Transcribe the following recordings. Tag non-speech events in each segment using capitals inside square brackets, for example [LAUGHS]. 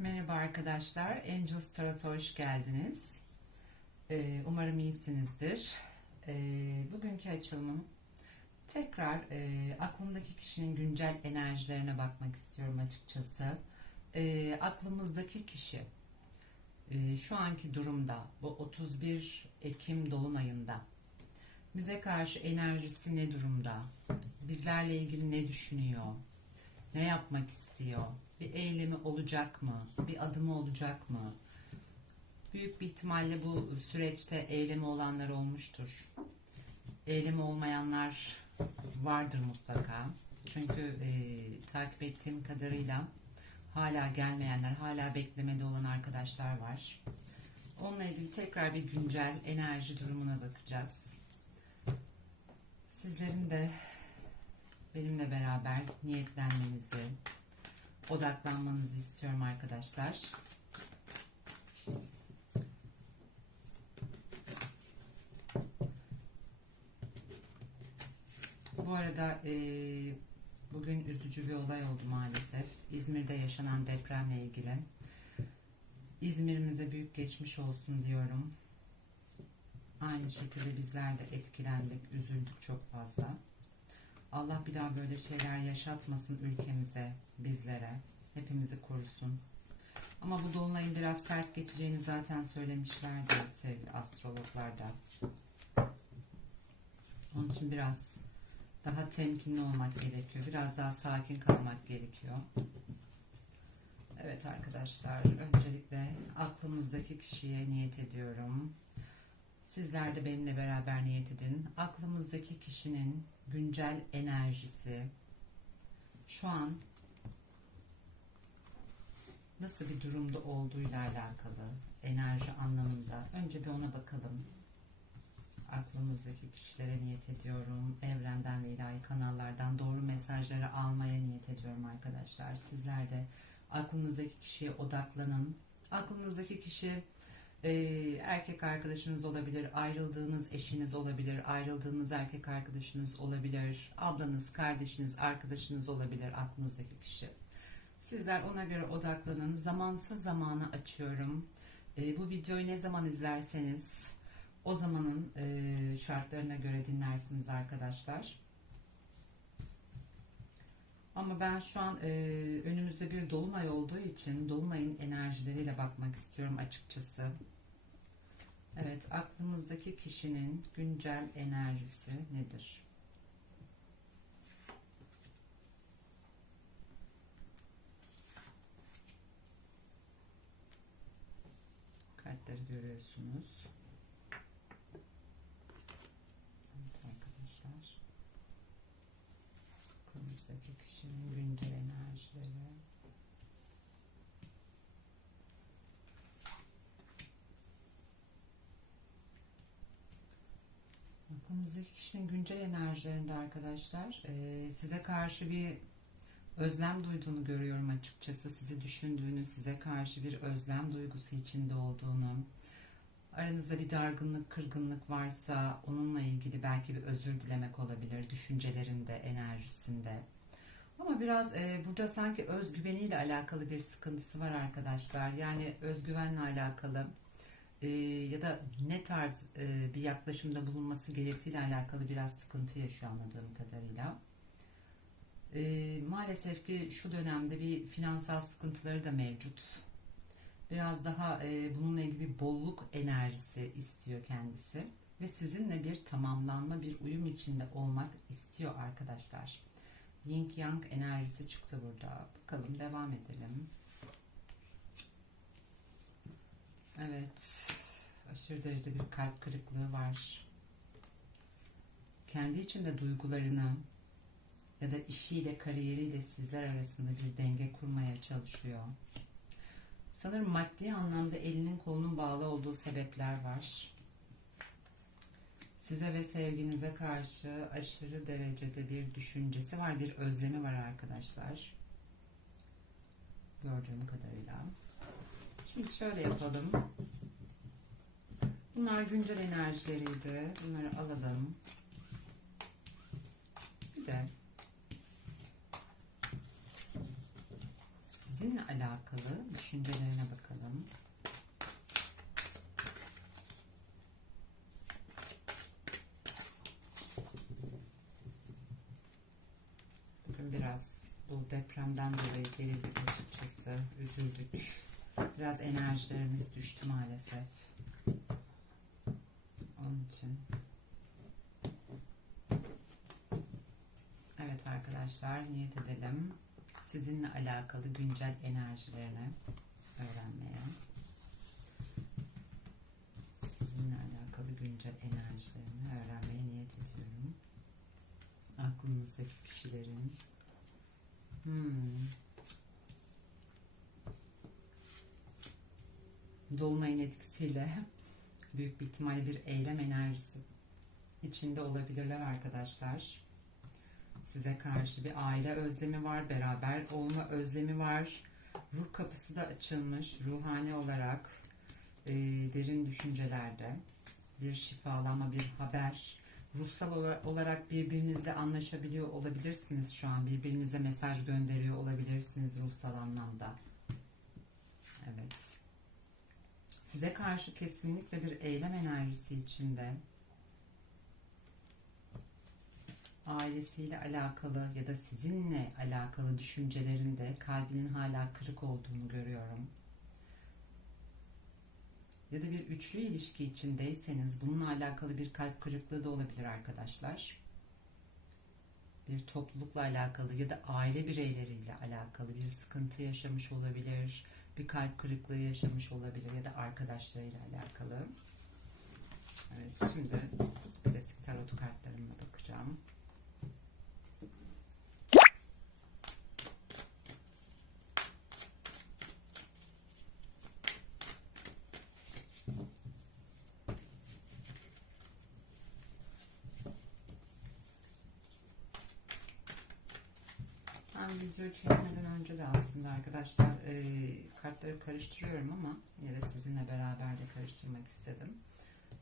Merhaba arkadaşlar, Angels Tarot'a hoş geldiniz. Ee, umarım iyisinizdir. Ee, bugünkü açılımım tekrar e, aklımdaki kişinin güncel enerjilerine bakmak istiyorum açıkçası. Ee, aklımızdaki kişi e, şu anki durumda, bu 31 Ekim Dolunay'ında bize karşı enerjisi ne durumda? Bizlerle ilgili ne düşünüyor? Ne yapmak istiyor? Bir eylemi olacak mı? Bir adımı olacak mı? Büyük bir ihtimalle bu süreçte eylemi olanlar olmuştur. Eylemi olmayanlar vardır mutlaka. Çünkü e, takip ettiğim kadarıyla hala gelmeyenler, hala beklemede olan arkadaşlar var. Onunla ilgili tekrar bir güncel enerji durumuna bakacağız. Sizlerin de benimle beraber niyetlenmenizi, odaklanmanızı istiyorum arkadaşlar. Bu arada e, bugün üzücü bir olay oldu maalesef. İzmir'de yaşanan depremle ilgili. İzmir'imize büyük geçmiş olsun diyorum. Aynı şekilde bizler de etkilendik, üzüldük çok fazla. Allah bir daha böyle şeyler yaşatmasın ülkemize, bizlere. Hepimizi korusun. Ama bu dolunayın biraz sert geçeceğini zaten söylemişlerdi sevgili astrologlar da. Onun için biraz daha temkinli olmak gerekiyor. Biraz daha sakin kalmak gerekiyor. Evet arkadaşlar, öncelikle aklımızdaki kişiye niyet ediyorum. Sizler de benimle beraber niyet edin. Aklımızdaki kişinin güncel enerjisi şu an nasıl bir durumda olduğuyla alakalı enerji anlamında önce bir ona bakalım. Aklımızdaki kişilere niyet ediyorum. Evrenden ve ilahi kanallardan doğru mesajları almaya niyet ediyorum arkadaşlar. Sizler de aklınızdaki kişiye odaklanın. Aklınızdaki kişi e, erkek arkadaşınız olabilir, ayrıldığınız eşiniz olabilir, ayrıldığınız erkek arkadaşınız olabilir, ablanız, kardeşiniz, arkadaşınız olabilir aklınızdaki kişi. Sizler ona göre odaklanın. Zamansız zamanı açıyorum. E, bu videoyu ne zaman izlerseniz o zamanın e, şartlarına göre dinlersiniz arkadaşlar. Ama ben şu an e, önümüzde bir dolunay olduğu için dolunayın enerjileriyle bakmak istiyorum açıkçası. Evet, aklımızdaki kişinin güncel enerjisi nedir? Kartları görüyorsunuz. Evet arkadaşlar. Aklımızdaki kişinin güncel enerjileri. Aklımızdaki kişinin güncel enerjilerinde arkadaşlar e, size karşı bir özlem duyduğunu görüyorum açıkçası. Sizi düşündüğünü, size karşı bir özlem duygusu içinde olduğunu, aranızda bir dargınlık, kırgınlık varsa onunla ilgili belki bir özür dilemek olabilir düşüncelerinde, enerjisinde. Ama biraz e, burada sanki özgüveniyle alakalı bir sıkıntısı var arkadaşlar. Yani özgüvenle alakalı e, ya da ne tarz e, bir yaklaşımda bulunması gerektiğiyle alakalı biraz sıkıntı yaşıyor anladığım kadarıyla. E, maalesef ki şu dönemde bir finansal sıkıntıları da mevcut. Biraz daha e, bununla ilgili bir bolluk enerjisi istiyor kendisi ve sizinle bir tamamlanma, bir uyum içinde olmak istiyor arkadaşlar. Yin Yang enerjisi çıktı burada. Bakalım devam edelim. Evet. Aşırı derecede bir kalp kırıklığı var. Kendi içinde duygularını ya da işiyle, kariyeriyle sizler arasında bir denge kurmaya çalışıyor. Sanırım maddi anlamda elinin kolunun bağlı olduğu sebepler var. Size ve sevginize karşı aşırı derecede bir düşüncesi var, bir özlemi var arkadaşlar. Gördüğüm kadarıyla. Şimdi şöyle yapalım. Bunlar güncel enerjileriydi. Bunları alalım. Bir de sizin sizinle alakalı düşüncelerine bakalım. Biraz bu depremden dolayı gerildik açıkçası. Üzüldük. Biraz enerjilerimiz düştü maalesef. Onun için. Evet arkadaşlar niyet edelim. Sizinle alakalı güncel enerjilerini öğrenmeye. Sizinle alakalı güncel enerjilerini öğrenmeye niyet ediyorum. Aklınızdaki kişilerin Hmm. Dolunayın etkisiyle [LAUGHS] büyük bir ihtimalle bir eylem enerjisi içinde olabilirler arkadaşlar. Size karşı bir aile özlemi var, beraber olma özlemi var. Ruh kapısı da açılmış ruhani olarak e, derin düşüncelerde bir şifalanma, bir haber, ruhsal olarak birbirinizle anlaşabiliyor olabilirsiniz şu an. Birbirinize mesaj gönderiyor olabilirsiniz ruhsal anlamda. Evet. Size karşı kesinlikle bir eylem enerjisi içinde. Ailesiyle alakalı ya da sizinle alakalı düşüncelerinde kalbinin hala kırık olduğunu görüyorum ya da bir üçlü ilişki içindeyseniz bununla alakalı bir kalp kırıklığı da olabilir arkadaşlar. Bir toplulukla alakalı ya da aile bireyleriyle alakalı bir sıkıntı yaşamış olabilir. Bir kalp kırıklığı yaşamış olabilir ya da arkadaşlarıyla alakalı. Evet şimdi klasik tarot kartlarımla bakacağım. Ben video çekmeden önce de aslında arkadaşlar e, kartları karıştırıyorum ama yine de sizinle beraber de karıştırmak istedim.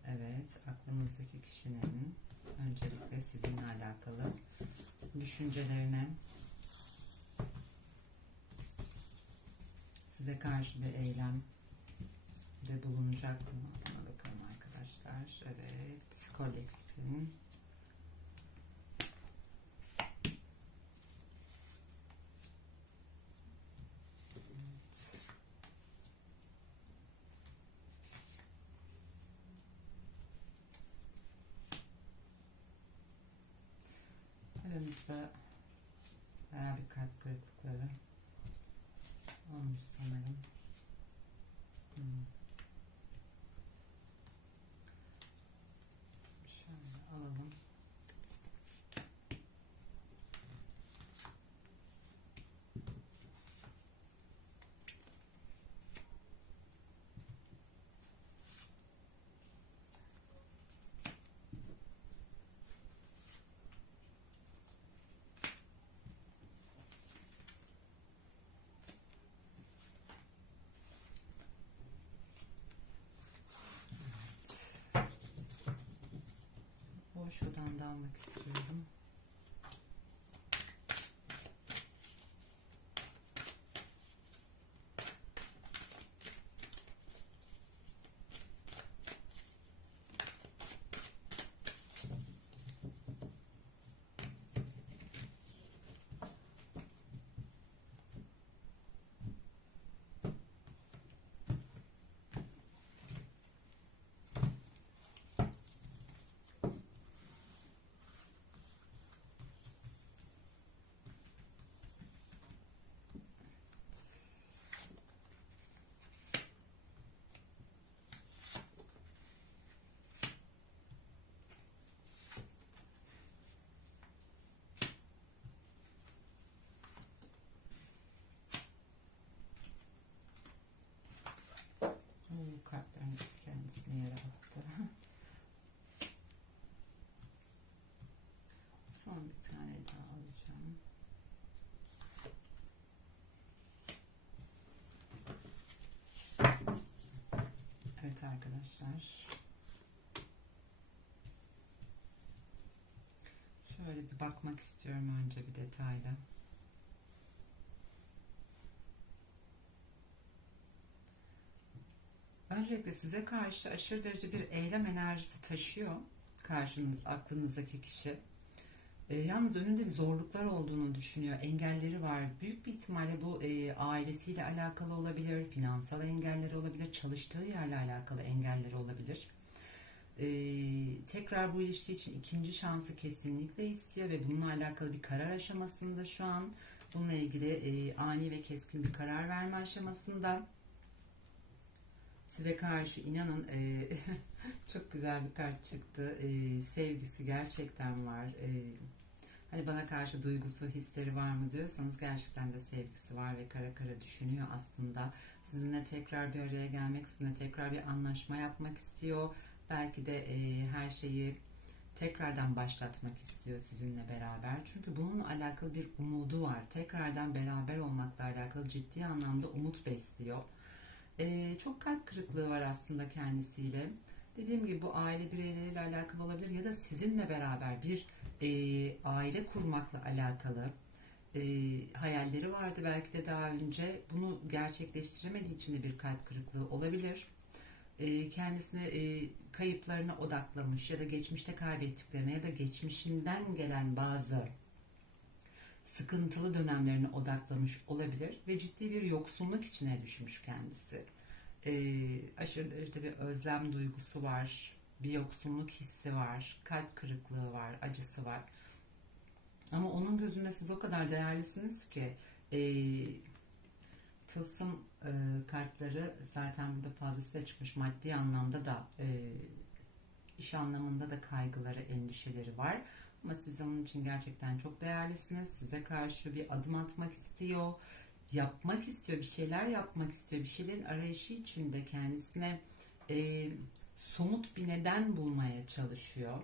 Evet, aklınızdaki kişinin öncelikle sizinle alakalı düşüncelerine size karşı bir eylem de bulunacak mı? Buna bakalım arkadaşlar. Evet, kolektifin kalp kırıklıkları olmuş sanırım. Hmm. Şöyle alalım. Boş odanda almak istiyorum. Son bir tane daha alacağım. Evet arkadaşlar. Şöyle bir bakmak istiyorum önce bir detayla. Öncelikle size karşı aşırı derece bir eylem enerjisi taşıyor karşınız aklınızdaki kişi. E, yalnız önünde bir zorluklar olduğunu düşünüyor. Engelleri var. Büyük bir ihtimalle bu e, ailesiyle alakalı olabilir, finansal engelleri olabilir, çalıştığı yerle alakalı engelleri olabilir. E, tekrar bu ilişki için ikinci şansı kesinlikle istiyor ve bununla alakalı bir karar aşamasında şu an. Bununla ilgili e, ani ve keskin bir karar verme aşamasında. Size karşı inanın e, [LAUGHS] çok güzel bir kart çıktı. E, sevgisi gerçekten var. E, hani bana karşı duygusu, hisleri var mı diyorsanız gerçekten de sevgisi var ve kara kara düşünüyor aslında. Sizinle tekrar bir araya gelmek, sizinle tekrar bir anlaşma yapmak istiyor. Belki de e, her şeyi tekrardan başlatmak istiyor sizinle beraber. Çünkü bununla alakalı bir umudu var. Tekrardan beraber olmakla alakalı ciddi anlamda umut besliyor. Ee, çok kalp kırıklığı var aslında kendisiyle. Dediğim gibi bu aile bireyleriyle alakalı olabilir ya da sizinle beraber bir e, aile kurmakla alakalı e, hayalleri vardı belki de daha önce. Bunu gerçekleştiremediği için de bir kalp kırıklığı olabilir. E, kendisine e, kayıplarına odaklamış ya da geçmişte kaybettiklerine ya da geçmişinden gelen bazı sıkıntılı dönemlerine odaklamış olabilir ve ciddi bir yoksunluk içine düşmüş kendisi. Ee, aşırı derecede bir özlem duygusu var, bir yoksunluk hissi var, kalp kırıklığı var, acısı var. Ama onun gözünde siz o kadar değerlisiniz ki e, tılsım e, kartları zaten burada fazlasıyla çıkmış maddi anlamda da e, iş anlamında da kaygıları, endişeleri var. Ama siz onun için gerçekten çok değerlisiniz. Size karşı bir adım atmak istiyor. Yapmak istiyor, bir şeyler yapmak istiyor. Bir şeylerin arayışı içinde kendisine e, somut bir neden bulmaya çalışıyor.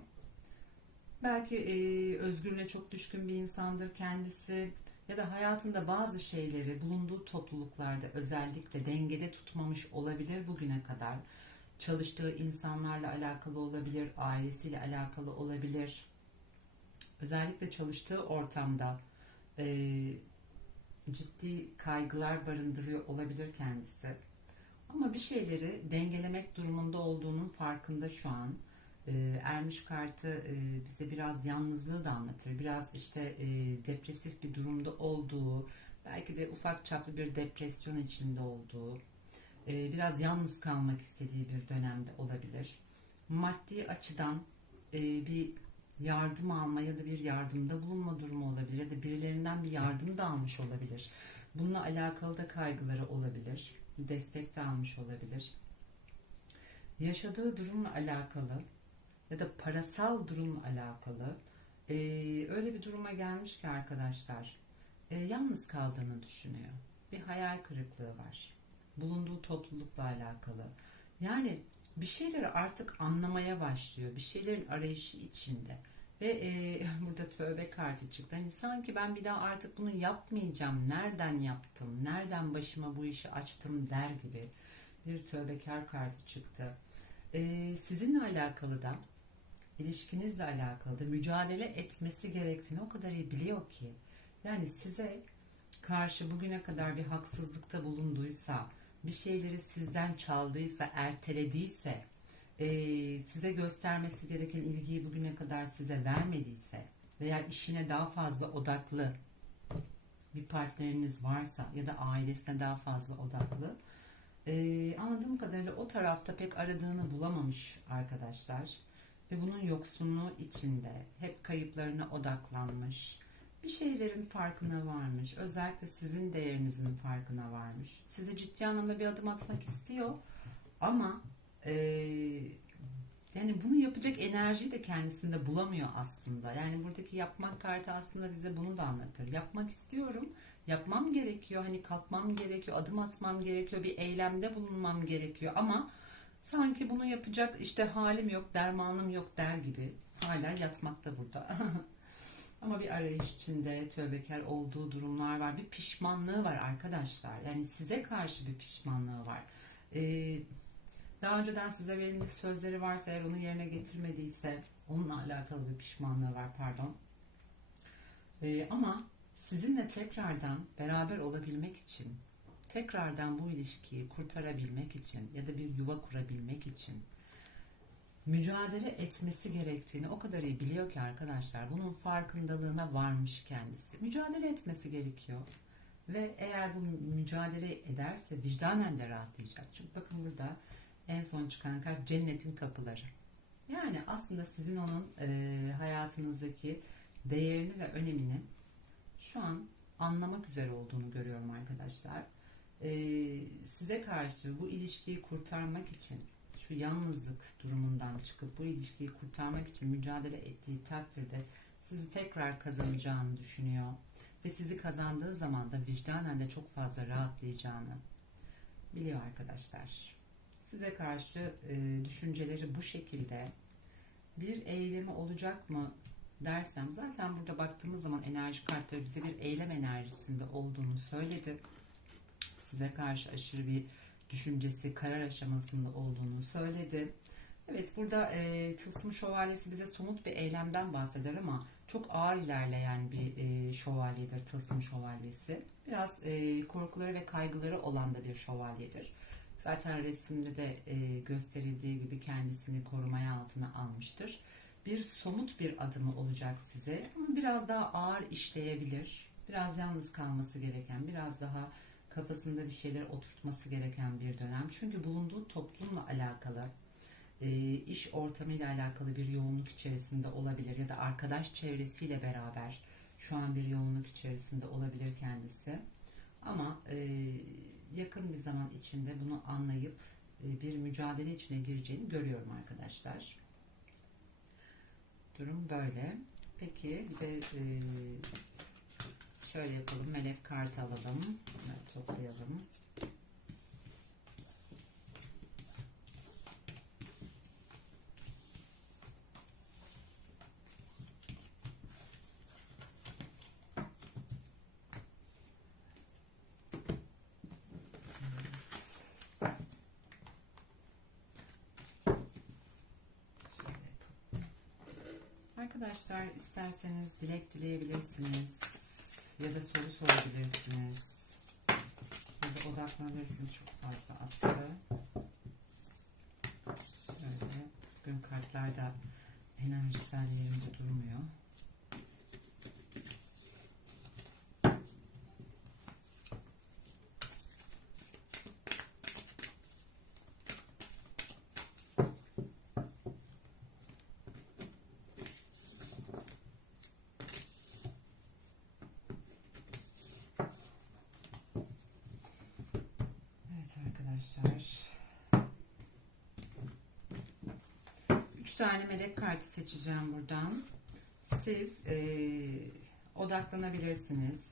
Belki e, özgürlüğe çok düşkün bir insandır kendisi ya da hayatında bazı şeyleri bulunduğu topluluklarda özellikle dengede tutmamış olabilir bugüne kadar. Çalıştığı insanlarla alakalı olabilir, ailesiyle alakalı olabilir özellikle çalıştığı ortamda e, ciddi kaygılar barındırıyor olabilir kendisi. Ama bir şeyleri dengelemek durumunda olduğunun farkında şu an. E, Ermiş kartı e, bize biraz yalnızlığı da anlatır. Biraz işte e, depresif bir durumda olduğu, belki de ufak çaplı bir depresyon içinde olduğu, e, biraz yalnız kalmak istediği bir dönemde olabilir. Maddi açıdan e, bir yardım alma ya da bir yardımda bulunma durumu olabilir ya da birilerinden bir yardım da almış olabilir. Bununla alakalı da kaygıları olabilir. Destek de almış olabilir. Yaşadığı durumla alakalı ya da parasal durumla alakalı e, öyle bir duruma gelmiş ki arkadaşlar e, yalnız kaldığını düşünüyor. Bir hayal kırıklığı var. Bulunduğu toplulukla alakalı. Yani bir şeyleri artık anlamaya başlıyor. Bir şeylerin arayışı içinde. Ve e, [LAUGHS] burada tövbe kartı çıktı. Hani sanki ben bir daha artık bunu yapmayacağım. Nereden yaptım? Nereden başıma bu işi açtım der gibi bir tövbekar kartı çıktı. E, sizinle alakalı da ilişkinizle alakalı da mücadele etmesi gerektiğini o kadar iyi biliyor ki. Yani size karşı bugüne kadar bir haksızlıkta bulunduysa, bir şeyleri sizden çaldıysa, ertelediyse, e, size göstermesi gereken ilgiyi bugüne kadar size vermediyse veya işine daha fazla odaklı bir partneriniz varsa ya da ailesine daha fazla odaklı e, anladığım kadarıyla o tarafta pek aradığını bulamamış arkadaşlar ve bunun yoksunluğu içinde hep kayıplarına odaklanmış bir şeylerin farkına varmış. Özellikle sizin değerinizin farkına varmış. Size ciddi anlamda bir adım atmak istiyor. Ama e, yani bunu yapacak enerjiyi de kendisinde bulamıyor aslında. Yani buradaki yapmak kartı aslında bize bunu da anlatır. Yapmak istiyorum. Yapmam gerekiyor. Hani kalkmam gerekiyor. Adım atmam gerekiyor. Bir eylemde bulunmam gerekiyor. Ama sanki bunu yapacak işte halim yok, dermanım yok der gibi. Hala yatmakta burada. [LAUGHS] Ama bir arayış içinde tövbekar olduğu durumlar var. Bir pişmanlığı var arkadaşlar. Yani size karşı bir pişmanlığı var. Ee, daha önceden size verilmiş sözleri varsa eğer onu yerine getirmediyse onunla alakalı bir pişmanlığı var pardon. Ee, ama sizinle tekrardan beraber olabilmek için tekrardan bu ilişkiyi kurtarabilmek için ya da bir yuva kurabilmek için mücadele etmesi gerektiğini o kadar iyi biliyor ki arkadaşlar bunun farkındalığına varmış kendisi. Mücadele etmesi gerekiyor. Ve eğer bu mücadele ederse vicdanen de rahatlayacak. Çünkü bakın burada en son çıkan kart cennetin kapıları. Yani aslında sizin onun e, hayatınızdaki değerini ve önemini şu an anlamak üzere olduğunu görüyorum arkadaşlar. E, size karşı bu ilişkiyi kurtarmak için şu yalnızlık durumundan çıkıp bu ilişkiyi kurtarmak için mücadele ettiği takdirde sizi tekrar kazanacağını düşünüyor ve sizi kazandığı zaman da vicdanen de çok fazla rahatlayacağını biliyor arkadaşlar. Size karşı e, düşünceleri bu şekilde bir eylemi olacak mı dersem zaten burada baktığımız zaman enerji kartları bize bir eylem enerjisinde olduğunu söyledi. Size karşı aşırı bir düşüncesi, karar aşamasında olduğunu söyledi. Evet burada e, tılsım şövalyesi bize somut bir eylemden bahseder ama çok ağır ilerleyen bir e, şövalyedir tılsım şövalyesi. Biraz e, korkuları ve kaygıları olan da bir şövalyedir. Zaten resimde de e, gösterildiği gibi kendisini korumaya altına almıştır. Bir somut bir adımı olacak size ama biraz daha ağır işleyebilir. Biraz yalnız kalması gereken, biraz daha kafasında bir şeyler oturtması gereken bir dönem. Çünkü bulunduğu toplumla alakalı, e, iş ortamıyla alakalı bir yoğunluk içerisinde olabilir ya da arkadaş çevresiyle beraber şu an bir yoğunluk içerisinde olabilir kendisi. Ama e, yakın bir zaman içinde bunu anlayıp e, bir mücadele içine gireceğini görüyorum arkadaşlar. Durum böyle. Peki de e, şöyle yapalım. Melek kartı alalım. Toplayalım. Arkadaşlar isterseniz dilek dileyebilirsiniz ya da soru sorabilirsiniz ya da odaklanabilirsiniz çok fazla attı. Böyle bugün kartlarda enerjisel yerinde durmuyor. Evet arkadaşlar. Üç tane melek kartı seçeceğim buradan. Siz eee, odaklanabilirsiniz.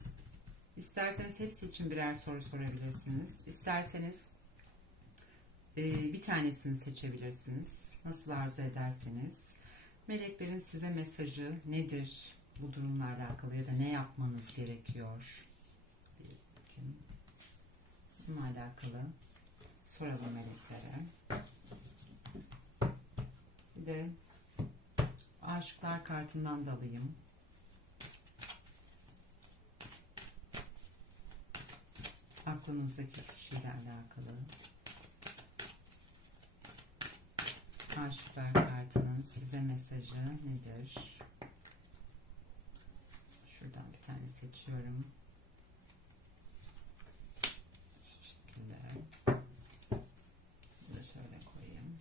İsterseniz hepsi için birer soru sorabilirsiniz. İsterseniz eee, bir tanesini seçebilirsiniz. Nasıl arzu ederseniz. Meleklerin size mesajı nedir bu durumlarla alakalı ya da ne yapmanız gerekiyor? Bir. Bununla alakalı soralım meleklere. Bir de aşıklar kartından da alayım. Aklınızdaki kişiyle alakalı. Aşıklar kartının size mesajı nedir? Şuradan bir tane seçiyorum. Şu şekilde. Bunu da şöyle koyayım.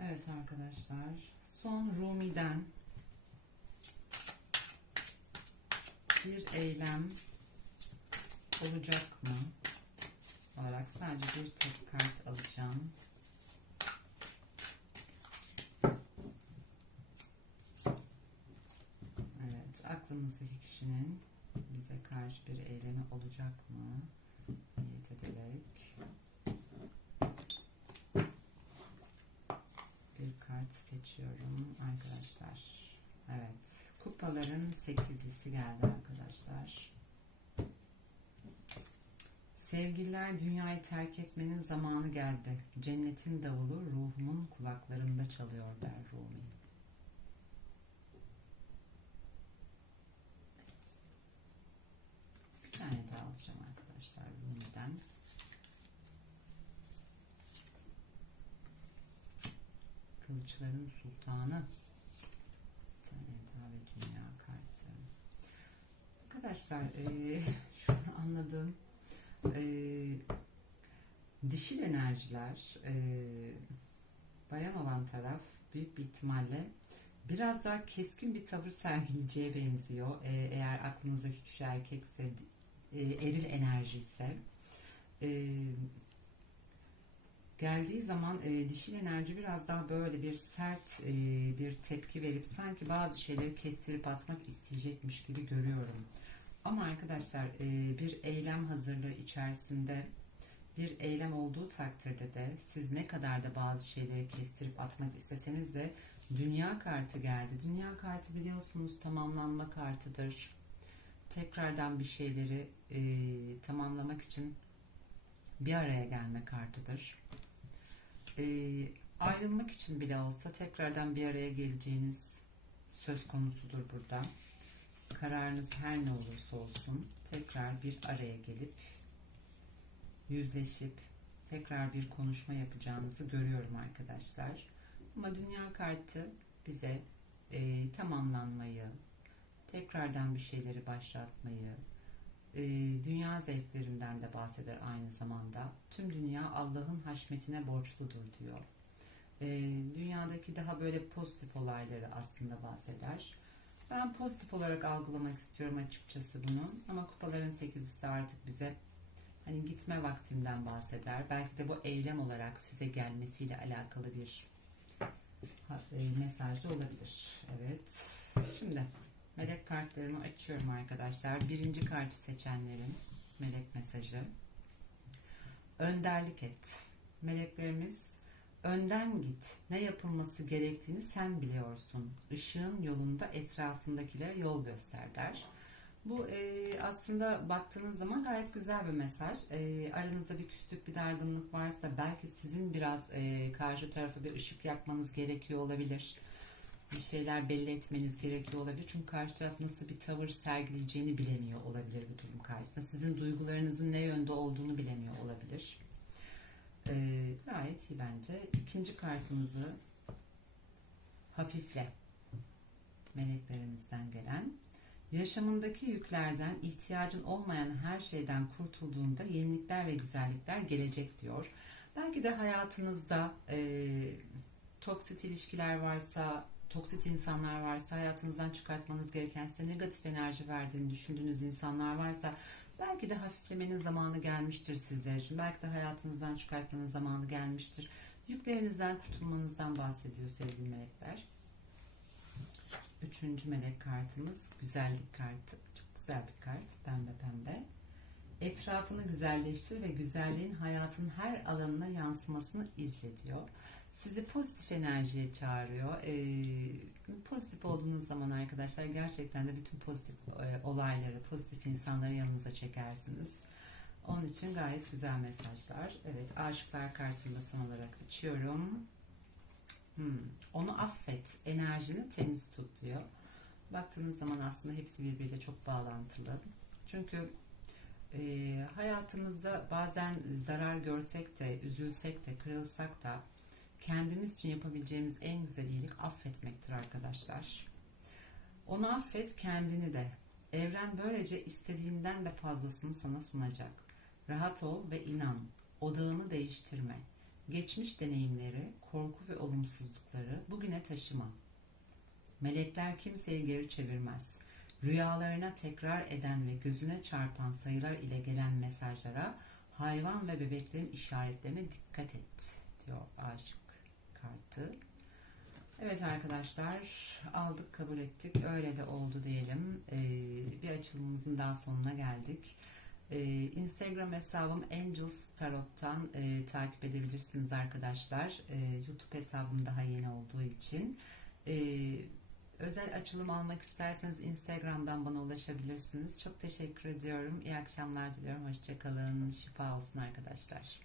Evet arkadaşlar. Son Rumi'den bir eylem olacak mı? olarak sadece bir tek kart alacağım. Evet, aklınızdaki kişinin bize karşı bir eylemi olacak mı? Niyet ederek bir kart seçiyorum arkadaşlar. Evet, kupaların sekizlisi geldi arkadaşlar. Sevgililer dünyayı terk etmenin zamanı geldi. Cennetin davulu ruhumun kulaklarında çalıyor der Rumi. Bir tane daha alacağım arkadaşlar Rumi'den. Kılıçların Sultanı. Ve Dünya kartı. Arkadaşlar e, [LAUGHS] şurada anladığım e, dişil enerjiler e, bayan olan taraf büyük bir ihtimalle biraz daha keskin bir tavır sergileyeceğe benziyor. E, eğer aklınızdaki kişi erkekse e, eril enerji ise e, geldiği zaman e, dişil enerji biraz daha böyle bir sert e, bir tepki verip sanki bazı şeyleri kestirip atmak isteyecekmiş gibi görüyorum. Ama arkadaşlar e, bir eylem hazırlığı içerisinde bir eylem olduğu takdirde de siz ne kadar da bazı şeyleri kestirip atmak isteseniz de dünya kartı geldi. Dünya kartı biliyorsunuz tamamlanma kartıdır. Tekrardan bir şeyleri e, tamamlamak için bir araya gelme kartıdır. E, ayrılmak için bile olsa tekrardan bir araya geleceğiniz söz konusudur burada. Kararınız her ne olursa olsun tekrar bir araya gelip yüzleşip tekrar bir konuşma yapacağınızı görüyorum arkadaşlar. Ama dünya kartı bize e, tamamlanmayı, tekrardan bir şeyleri başlatmayı, e, dünya zevklerinden de bahseder aynı zamanda. Tüm dünya Allah'ın haşmetine borçludur diyor. E, dünyadaki daha böyle pozitif olayları aslında bahseder. Ben pozitif olarak algılamak istiyorum açıkçası bunu. Ama kupaların sekizisi de artık bize hani gitme vaktinden bahseder. Belki de bu eylem olarak size gelmesiyle alakalı bir e, mesaj da olabilir. Evet. Şimdi melek kartlarımı açıyorum arkadaşlar. Birinci kartı seçenlerin melek mesajı. Önderlik et. Meleklerimiz önden git. Ne yapılması gerektiğini sen biliyorsun. Işığın yolunda etrafındakilere yol göster der. Bu e, aslında baktığınız zaman gayet güzel bir mesaj. E, aranızda bir küslük, bir dargınlık varsa belki sizin biraz e, karşı tarafa bir ışık yakmanız gerekiyor olabilir. Bir şeyler belli etmeniz gerekiyor olabilir. Çünkü karşı taraf nasıl bir tavır sergileyeceğini bilemiyor olabilir bu durum karşısında. Sizin duygularınızın ne yönde olduğunu bilemiyor olabilir. E, gayet iyi bence. İkinci kartımızı hafifle meleklerimizden gelen Yaşamındaki yüklerden, ihtiyacın olmayan her şeyden kurtulduğunda yenilikler ve güzellikler gelecek diyor. Belki de hayatınızda e, toksit ilişkiler varsa, toksit insanlar varsa, hayatınızdan çıkartmanız gereken size negatif enerji verdiğini düşündüğünüz insanlar varsa belki de hafiflemenin zamanı gelmiştir sizler için. Belki de hayatınızdan çıkartmanın zamanı gelmiştir. Yüklerinizden kurtulmanızdan bahsediyor sevgili melekler. Üçüncü melek kartımız güzellik kartı. Çok güzel bir kart. Pembe pembe. Etrafını güzelleştir ve güzelliğin hayatın her alanına yansımasını izle diyor. Sizi pozitif enerjiye çağırıyor. Ee, pozitif olduğunuz zaman arkadaşlar gerçekten de bütün pozitif e, olayları, pozitif insanları yanınıza çekersiniz. Onun için gayet güzel mesajlar. Evet, aşıklar kartını da son olarak açıyorum. Hmm. Onu affet, enerjini temiz tut diyor. Baktığınız zaman aslında hepsi birbiriyle çok bağlantılı. Çünkü e, hayatımızda bazen zarar görsek de, üzülsek de, kırılsak da kendimiz için yapabileceğimiz en güzel iyilik affetmektir arkadaşlar. Onu affet, kendini de. Evren böylece istediğinden de fazlasını sana sunacak. Rahat ol ve inan. Odağını değiştirme. Geçmiş deneyimleri, korku ve olumsuzlukları bugüne taşıma. Melekler kimseyi geri çevirmez. Rüyalarına tekrar eden ve gözüne çarpan sayılar ile gelen mesajlara hayvan ve bebeklerin işaretlerine dikkat et diyor aşık kartı. Evet arkadaşlar aldık kabul ettik öyle de oldu diyelim. Ee, bir açılımımızın daha sonuna geldik. Ee, Instagram hesabım Angels Tarot'tan e, takip edebilirsiniz arkadaşlar. E, YouTube hesabım daha yeni olduğu için. E, özel açılım almak isterseniz Instagram'dan bana ulaşabilirsiniz. Çok teşekkür ediyorum. İyi akşamlar diliyorum. Hoşçakalın. Şifa olsun arkadaşlar.